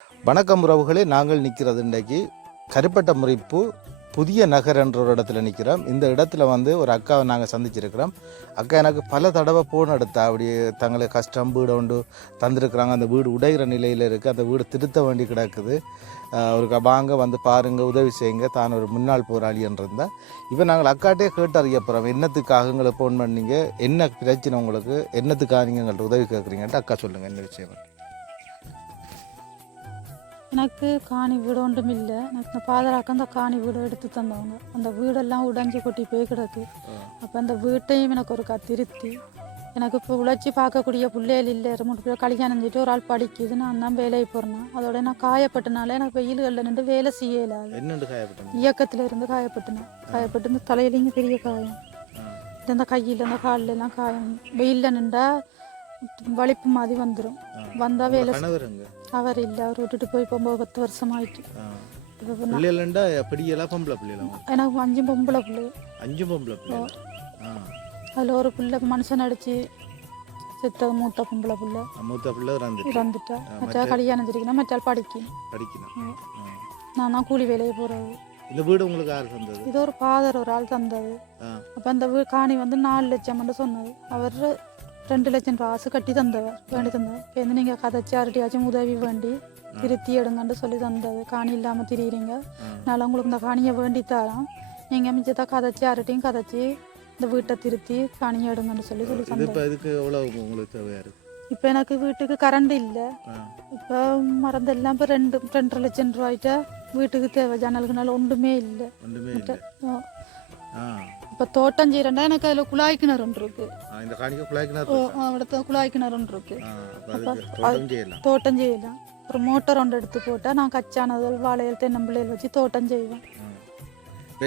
வணக்கம் உறவுகளே, நாங்கள் நிற்கிறது இன்றைக்கு கருப்பட்ட முறிப்பு புதிய நகர் என்ற ஒரு இடத்துல நிற்கிறோம். இந்த இடத்துல ஒரு அக்காவை நாங்கள் சந்திச்சிருக்கிறோம். அக்கா எனக்கு பல தடவை போன் எடுத்தா, அப்படி தங்களுக்கு கஷ்டம் வீடு ஒன்று தந்திருக்கிறாங்க, அந்த வீடு உடைகிற நிலையில் இருக்குது, அந்த வீடு திருத்த வேண்டி கிடக்குது, ஒரு வாங்க வந்து பாருங்கள், உதவி செய்யுங்க, தான் ஒரு முன்னாள் போராளி என்றிருந்தால் இப்போ நாங்கள் அக்காட்டே கேட்டு அறியப்படுறோம். என்னத்துக்காக எங்களை ஃபோன் பண்ணீங்க, என்ன பிரச்சனை உங்களுக்கு, என்னத்துக்காக நீங்கள் எங்கள்கிட்ட உதவி கேட்குறீங்கன்ட்டு அக்கா சொல்லுங்கள் என்ன விஷயம். எனக்கு காணி வீடு ஒன்றும் இல்லை. எனக்கு இந்த பாதராக்க அந்த காணி வீடு எடுத்து தந்தவங்க, அந்த வீடெல்லாம் உடைஞ்சி கொட்டி போய் கிடக்கு. அப்போ அந்த வீட்டையும் எனக்கு ஒரு திருத்தி, எனக்கு இப்போ உழைச்சி பார்க்கக்கூடிய பிள்ளைகள் இல்லை, 2 பேர் கல்யாணம் செஞ்சுட்டு ஒரு ஆள் படிக்குது, நான் தான் வேலைக்கு போகிறேன். அதோட நான் காயப்பட்டனால எனக்கு வெயில்களில் நின்று வேலை செய்ய இயலாது. இயக்கத்தில் இருந்து காயப்பட்டு இந்த தலையிலையும் பெரிய காயம், இந்த கையில் இந்த காலில் எல்லாம் காயம். வெயிலில் நின்றா வலிப்பு மாதிரி வந்துடும். வந்தால் வேலை அவர் இல்லை, அவர் விட்டுட்டு போய் இப்போ 10 வருஷம் ஆயிட்டு. எனக்கு 5 பொம்பளை பிள்ளை. அதில் ஒரு பிள்ளை மனுஷன் அடிச்சு செத்த மூத்த பொம்பளை பிள்ளை இறந்துட்டா. மற்ற கல்யாணம் தெரிவிக்கணும், மற்ற படிக்கணும். நான் தான் கூலி வேலையை போகிறது. இந்த வீடு உங்களுக்கு யார் தந்தது? இது ஒரு ஃபாதர் ஒரு ஆள் தந்தது. அப்போ அந்த காணி 4 லட்சம் சொன்னது. அவர் 2 லட்சம் காசு கட்டி தந்தவர், வேண்டி தந்தவர். இப்போ வந்து நீங்கள் கதைச்சி யார்கிட்டையாச்சும் உதவி வேண்டி திருத்தி எடுங்கன்னு சொல்லி தந்தது. காணி இல்லாமல் திரியிறீங்க, அதனால் உங்களுக்கு இந்த காணியை வேண்டி தரோம், நீங்கள் மிச்சத்தை கதைச்சி யார்கிட்டையும் கதைச்சி இந்த வீட்டை திருத்தி காணியை எடுங்கன்னு சொல்லி தந்தது. இப்போ எனக்கு வீட்டுக்கு கரண்ட் இல்லை. இப்போ மறந்தெல்லாம் இப்போ 2.5 லட்சம் ரூபாய்ட்ட வீட்டுக்கு தேவை. ஜன்னலுக்குனால ஒன்றுமே இல்லை. இப்போ தோட்டம் செய்யறேன்டா, எனக்கு அதில் குழாய் கிணறு ஒன்று இருக்கு. குழாய் கிணறு ஒன்று இருக்கு. தோட்டம் செய்யலாம். ஒரு மோட்டர் ஒன்று எடுத்து போட்டால் நான் கச்சானது வாழையல் தென்னம்பிள்ளையில் வச்சு தோட்டம் செய்வேன்.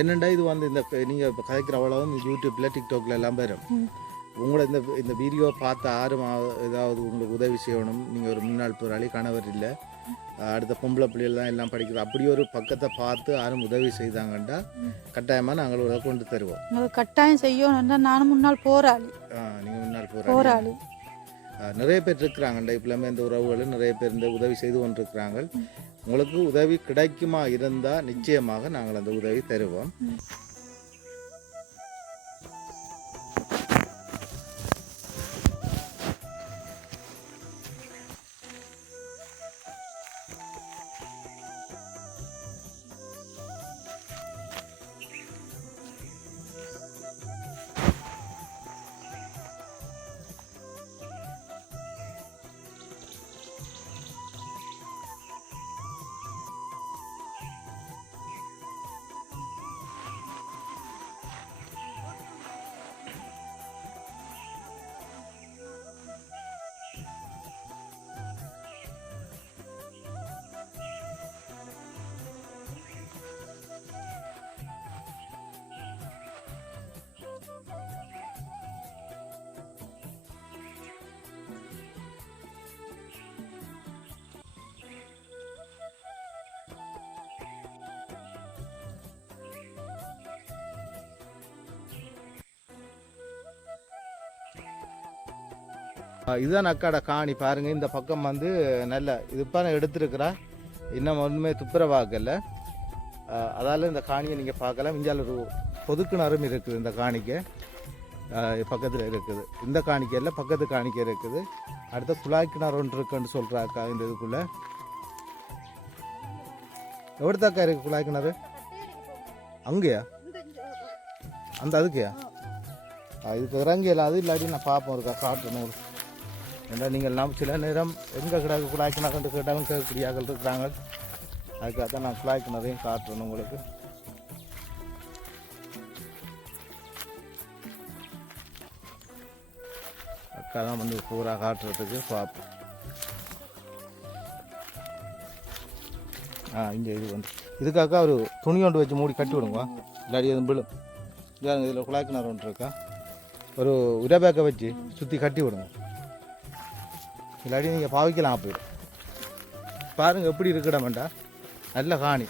என்னண்டா இது இந்த நீங்கள் இப்போ கதைக்கிற அவ்வளவும் யூடியூப்பில் டிக்டாக்ல எல்லாம் வரும். உங்களை இந்த வீடியோ பார்த்து யாரும் ஏதாவது உங்களுக்கு உதவி செய்யணும், நீங்கள் ஒரு முன்னாள் போராளி, கணவர் இல்லை, அடுத்த பொம்பளை பிள்ளைகள் தான் எல்லாம் படிக்கிறது, அப்படி ஒரு பக்கத்தை பார்த்து யாரும் உதவி செய்தாங்கண்டா கட்டாயமாக நாங்கள் உதவி கொண்டு தருவோம். கட்டாயம் செய்யணும்னா நானும் முன்னாள் போராளி. நீங்கள் முன்னாள் போராளி. நிறைய பேர் இருக்கிறாங்கண்டா இப்போலாமே இந்த உறவுகளும் நிறைய பேர் இந்த உதவி செய்து கொண்டிருக்கிறாங்க. உங்களுக்கு உதவி கிடைக்குமா இருந்தால் நிச்சயமாக நாங்கள் அந்த உதவி தருவோம். இதுதான் அக்காட காணி பாருங்க. இந்த பக்கம் நல்ல இதுப்பா எடுத்துருக்குறா, இன்னும் ஒன்றுமே துப்புரவாக்கல. அதால் இந்த காணியை நீங்கள் பார்க்கலாம். இஞ்சால் ஒரு பொதுக்கிணறும் இருக்குது இந்த காணிக்கை பக்கத்தில் இருக்குது. இந்த காணிக்கையில் பக்கத்து காணிக்கை இருக்குது. அடுத்த குழாய் கிணறு ஒன்று இருக்குன்னு சொல்கிறாக்கா. இந்த இதுக்குள்ளே எவ்வளோத்தாக்கா இருக்குது குழாய் கிணறு? அங்கேயா? அந்த அதுக்கையா? இதுக்கு இறங்கியல அது இல்லாட்டி நான் பார்ப்போம் இருக்கா காட்டணும். ஏன்னா நீங்கள் நாம் சில நேரம் எங்கே கிடக்கு குழாய் கிணறு கேட்டாலும் கேட்கக்கூடியாக்கள் இருக்கிறாங்க. அதுக்காக தான் நான் குழாய் கிணறையும் காட்டுறேன் உங்களுக்கு. அக்கா தான் பூரா காட்டுறதுக்கு பார்ப்போம். இங்கே இது இதுக்காக்கா ஒரு துணி கொண்டு வச்சு மூடி கட்டி விடுங்க, இல்லாடி எதுவும் விழும். இதில் குழாய் கிணறு ஒன்று இருக்கா, ஒரு உரபேக்கை வச்சு சுற்றி கட்டி விடுங்க, இல்லாட்டி நீங்கள் பாவிக்கலாம். போயிடும் பாருங்கள் எப்படி இருக்குடமாண்டா, நல்ல காணி.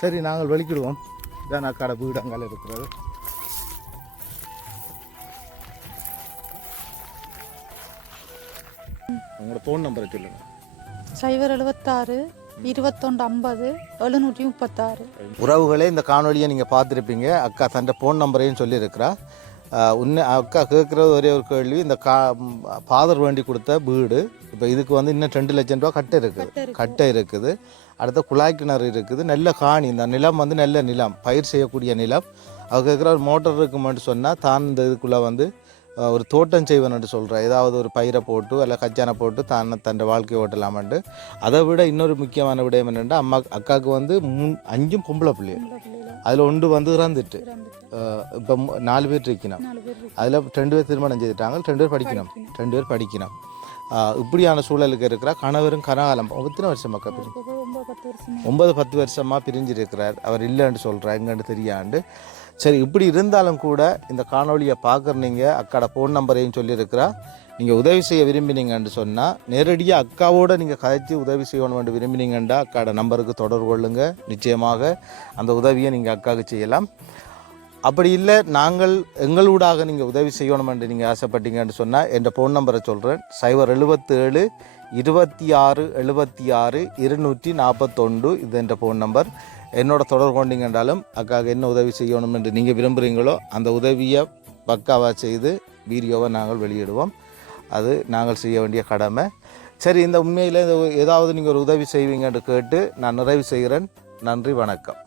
சரி நாங்கள் வெளிக்கிடுவோம். இதான் அக்காட வீடு அங்கால இருக்கிறது. உங்களோட ஃபோன் நம்பரை சொல்லுங்கள். 076 2150 736. உறவுகளே, இந்த காணொலியை நீங்கள் பார்த்துருப்பீங்க. அக்கா தன் ஃபோன் நம்பரையும் சொல்லியிருக்கிறா. உன்னை அக்கா கேட்குறது ஒரே ஒரு கேள்வி, இந்த ஃபாதர் வேண்டி கொடுத்த வீடு இப்போ இதுக்கு வந்து இன்னும் 2 லட்சம் ரூபா கட்டை இருக்குது. அடுத்த குழாய் கிணறு இருக்குது. நல்ல காணி, இந்த நிலம் வந்து நல்ல நிலம், பயிர் செய்யக்கூடிய நிலம். அவ கேட்குற ஒரு மோட்டர் இருக்குமென்று சொன்னால் தான் இந்த இதுக்குள்ளே வந்து ஒரு தோட்டம் செய்வேன்னு சொல்கிறேன். ஏதாவது ஒரு பயிரை போட்டு அல்ல கச்சானை போட்டு தன் வாழ்க்கையை ஓட்டலாமன்ட்டு. அதை விட இன்னொரு முக்கியமான விடயம் என்னென்னா, அக்காவுக்கு வந்து 5 பொம்பளை பிள்ளைகள். அதில் ஒன்று வந்து இறந்துட்டு இப்போ 4 பேர் இருக்கணும். அதில் 2 பேர் திருமணம் செய்துட்டாங்க, 2 பேர் படிக்கணும். இப்படியான சூழலுக்கு இருக்கிற கணவரும் கனகாலம் எத்தனை வருஷம் அக்கா 9-10 வருஷமாக பிரிஞ்சிருக்கிறார். அவர் இல்லைன்னு சொல்கிறார், எங்கன்னு தெரியாண்டு. சரி, இப்படி இருந்தாலும் கூட இந்த காணொலியை பார்க்குறீங்க. அக்காட ஃபோன் நம்பரையும் சொல்லியிருக்கிறா. நீங்கள் உதவி செய்ய விரும்பினீங்கன்னு சொன்னால் நேரடியாக அக்காவோடு நீங்கள் கதைச்சி உதவி செய்யணும்னு விரும்பினீங்கண்டா அக்காட நம்பருக்கு தொடர்பு கொள்ளுங்க. நிச்சயமாக அந்த உதவியை நீங்கள் அக்காவுக்கு செய்யலாம். அப்படி இல்லை, நாங்கள் எங்களூடாக நீங்கள் உதவி செய்யணுமென்று நீங்கள் ஆசைப்பட்டீங்கன்னு சொன்னால் என் ஃபோன் நம்பரை சொல்கிறேன். 077 26 76 241. இது என்ற ஃபோன் நம்பர். என்னோட தொடர்பு கொண்டீங்கன்றாலும் அக்காவுக்கு என்ன உதவி செய்யணும் என்று நீங்கள் விரும்புகிறீங்களோ அந்த உதவியை பக்காவாக செய்து வீடியோவை நாங்கள் வெளியிடுவோம். அது நாங்கள் செய்ய வேண்டிய கடமை. சரி, இந்த உண்மையில் ஏதாவது நீங்கள் ஒரு உதவி செய்வீங்கன்னு கேட்டு நான் நிறைவு செய்கிறேன். நன்றி, வணக்கம்.